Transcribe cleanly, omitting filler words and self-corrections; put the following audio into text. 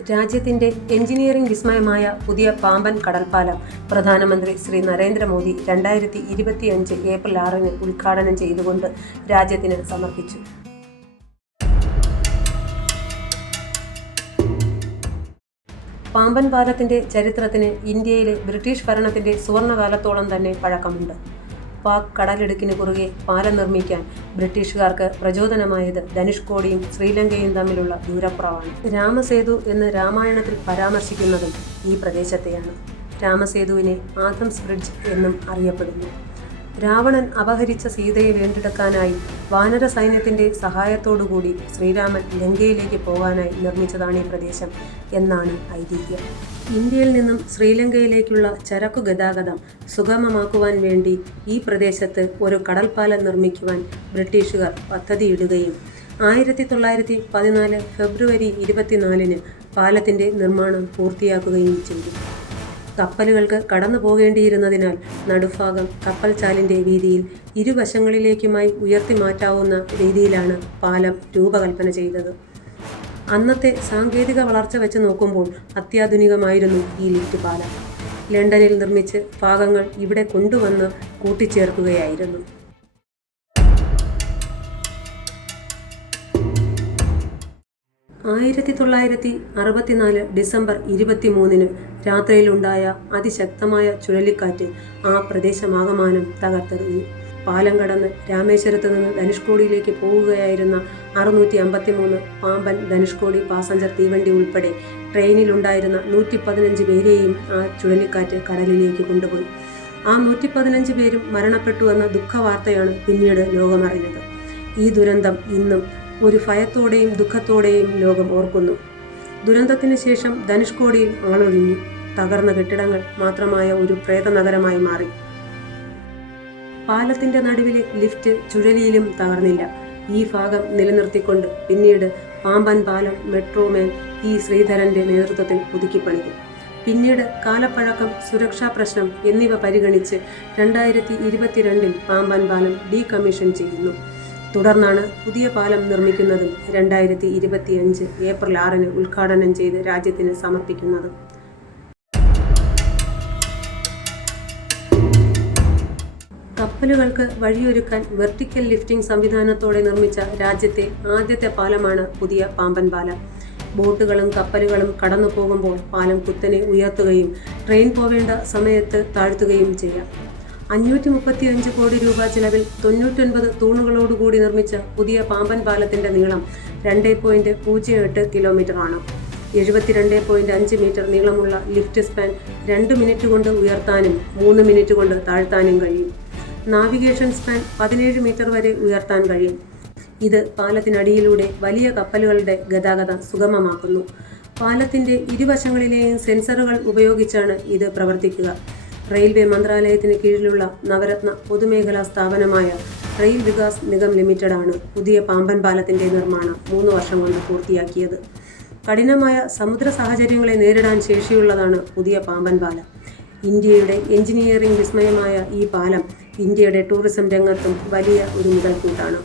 രാജ്യത്തിന്റെ എഞ്ചിനീയറിംഗ് വിസ്മയമായ പുതിയ പാമ്പൻ കടൽപ്പാലം പ്രധാനമന്ത്രി ശ്രീ നരേന്ദ്രമോദി 2025 ഏപ്രിൽ 6 ഉദ്ഘാടനം ചെയ്തുകൊണ്ട് രാജ്യത്തിന് സമർപ്പിച്ചു. പാമ്പൻ പാലത്തിന്റെ ചരിത്രത്തിന് ഇന്ത്യയിലെ ബ്രിട്ടീഷ് ഭരണത്തിന്റെ സുവർണകാലത്തോളം തന്നെ പഴക്കമുണ്ട്. പാക് കടലിടുക്കിന് കുറുകെ പാലം നിർമ്മിക്കാൻ ബ്രിട്ടീഷുകാർക്ക് പ്രചോദനമായത് ധനുഷ്കോടിയും ശ്രീലങ്കയും തമ്മിലുള്ള ദൂരക്കുറവാണ്. രാമസേതു എന്ന് രാമായണത്തിൽ പരാമർശിക്കുന്നതും ഈ പ്രദേശത്തെയാണ്. രാമസേതുവിനെ ആദംസ് ബ്രിഡ്ജ് എന്നും അറിയപ്പെടുന്നു. രാവണൻ അപഹരിച്ച സീതയെ വീണ്ടെടുക്കാനായി വാനര സൈന്യത്തിന്റെ സഹായത്തോടുകൂടി ശ്രീരാമൻ ലങ്കയിലേക്ക് പോകാനായി നിർമ്മിച്ചതാണ് ഈ പ്രദേശം എന്നാണ് ഐതിഹ്യം. ഇന്ത്യയിൽ നിന്നും ശ്രീലങ്കയിലേക്കുള്ള ചരക്കു ഗതാഗതം സുഗമമാക്കുവാൻ വേണ്ടി ഈ പ്രദേശത്ത് ഒരു കടൽപ്പാലം നിർമ്മിക്കുവാൻ ബ്രിട്ടീഷുകാർ പദ്ധതിയിടുകയും 1914 ഫെബ്രുവരി 24 പാലത്തിന്റെ നിർമ്മാണം പൂർത്തിയാക്കുകയും ചെയ്തു. കപ്പലുകൾക്ക് കടന്നു പോകേണ്ടിയിരുന്നതിനാൽ നടുഭാഗം കപ്പൽ ചാലിന്റെ വീതിയിൽ ഇരുവശങ്ങളിലേക്കുമായി ഉയർത്തി മാറ്റാവുന്ന രീതിയിലാണ് പാലം രൂപകൽപ്പന ചെയ്തത്. അന്നത്തെ സാങ്കേതിക വളർച്ച വെച്ച് നോക്കുമ്പോൾ അത്യാധുനികമായിരുന്നു ഈ ലിഫ്റ്റ് പാലം. ലണ്ടനിൽ നിർമ്മിച്ച് ഭാഗങ്ങൾ ഇവിടെ കൊണ്ടുവന്ന് കൂട്ടിച്ചേർക്കുകയായിരുന്നു. 1964 ഡിസംബർ 23 രാത്രിയിലുണ്ടായ അതിശക്തമായ ചുഴലിക്കാറ്റ് ആ പ്രദേശമാകമാനം തകർത്തെറിഞ്ഞു. പാലം കടന്ന് രാമേശ്വരത്ത് നിന്ന് ധനുഷ്കോടിയിലേക്ക് പോവുകയായിരുന്ന 653 പാമ്പൻ ധനുഷ്കോടി പാസഞ്ചർ തീവണ്ടി ഉൾപ്പെടെ ട്രെയിനിലുണ്ടായിരുന്ന 115 പേരെയും ആ ചുഴലിക്കാറ്റ് കടലിലേക്ക് കൊണ്ടുപോയി. ആ 115 പേരും മരണപ്പെട്ടുവെന്ന ദുഃഖവാർത്തയാണ് പിന്നീട് ലോകമറിഞ്ഞത്. ഈ ദുരന്തം ഇന്നും ഒരു ഭയത്തോടെയും ദുഃഖത്തോടെയും ലോകം ഓർക്കുന്നു. ദുരന്തത്തിന് ശേഷം ധനുഷ്കോടിയിൽ ആളൊഴിഞ്ഞു. തകർന്ന കെട്ടിടങ്ങൾ മാത്രമായ ഒരു പ്രേതനഗരമായി മാറി. പാലത്തിന്റെ നടുവിലെ ലിഫ്റ്റ് ചുഴലിയിലും തകർന്നില്ല. ഈ ഭാഗം നിലനിർത്തിക്കൊണ്ട് പിന്നീട് പാമ്പൻ പാലം മെട്രോമാൻ ഇ ശ്രീധരന്റെ നേതൃത്വത്തിൽ പുതുക്കിപ്പണിതു. പിന്നീട് കാലപ്പഴക്കം, സുരക്ഷാ പ്രശ്നം എന്നിവ പരിഗണിച്ച് 2022 പാമ്പൻ പാലം ഡീകമ്മീഷൻ ചെയ്യുന്നു. തുടർന്നാണ് പുതിയ പാലം നിർമ്മിക്കുന്നതും 2025 ഏപ്രിൽ 6 ഉദ്ഘാടനം ചെയ്ത് രാജ്യത്തിന് സമർപ്പിക്കുന്നത്. കപ്പലുകൾക്ക് വഴിയൊരുക്കാൻ വെർട്ടിക്കൽ ലിഫ്റ്റിംഗ് സംവിധാനത്തോടെ നിർമ്മിച്ച രാജ്യത്തെ ആദ്യത്തെ പാലമാണ് പുതിയ പാമ്പൻ പാലം. ബോട്ടുകളും കപ്പലുകളും കടന്നു പോകുമ്പോൾ പാലം കുത്തനെ ഉയർത്തുകയും ട്രെയിൻ പോവേണ്ട സമയത്ത് താഴ്ത്തുകയും ചെയ്യാം. 535 കോടി രൂപ ചിലവിൽ 99 തൂണുകളോടുകൂടി നിർമ്മിച്ച പുതിയ പാമ്പൻ പാലത്തിന്റെ നീളം 2.08 കിലോമീറ്റർ ആണ്. 72.5 മീറ്റർ നീളമുള്ള ലിഫ്റ്റ് സ്പാൻ 2 മിനിറ്റ് കൊണ്ട് ഉയർത്താനും 3 മിനിറ്റ് കൊണ്ട് താഴ്ത്താനും കഴിയും. നാവിഗേഷൻ സ്പാൻ 17 മീറ്റർ വരെ ഉയർത്താൻ കഴിയും. ഇത് പാലത്തിനടിയിലൂടെ വലിയ കപ്പലുകളുടെ ഗതാഗതം സുഗമമാക്കുന്നു. പാലത്തിന്റെ ഇരുവശങ്ങളിലെയും സെൻസറുകൾ ഉപയോഗിച്ചാണ് ഇത് പ്രവർത്തിക്കുക. റെയിൽവേ മന്ത്രാലയത്തിന് കീഴിലുള്ള നവരത്ന പൊതുമേഖലാ സ്ഥാപനമായ റെയിൽ വികാസ് നിഗം ലിമിറ്റഡാണ് പുതിയ പാമ്പൻ പാലത്തിന്റെ നിർമ്മാണം 3 വർഷം കൊണ്ട് പൂർത്തിയാക്കിയത്. കഠിനമായ സമുദ്ര സാഹചര്യങ്ങളെ നേരിടാൻ ശേഷിയുള്ളതാണ് പുതിയ പാമ്പൻ പാലം. ഇന്ത്യയുടെ എഞ്ചിനീയറിംഗ് വിസ്മയമായ ഈ പാലം ഇന്ത്യയുടെ ടൂറിസം രംഗത്തും വലിയ ഒരു മുതൽക്കൂട്ടാണ്.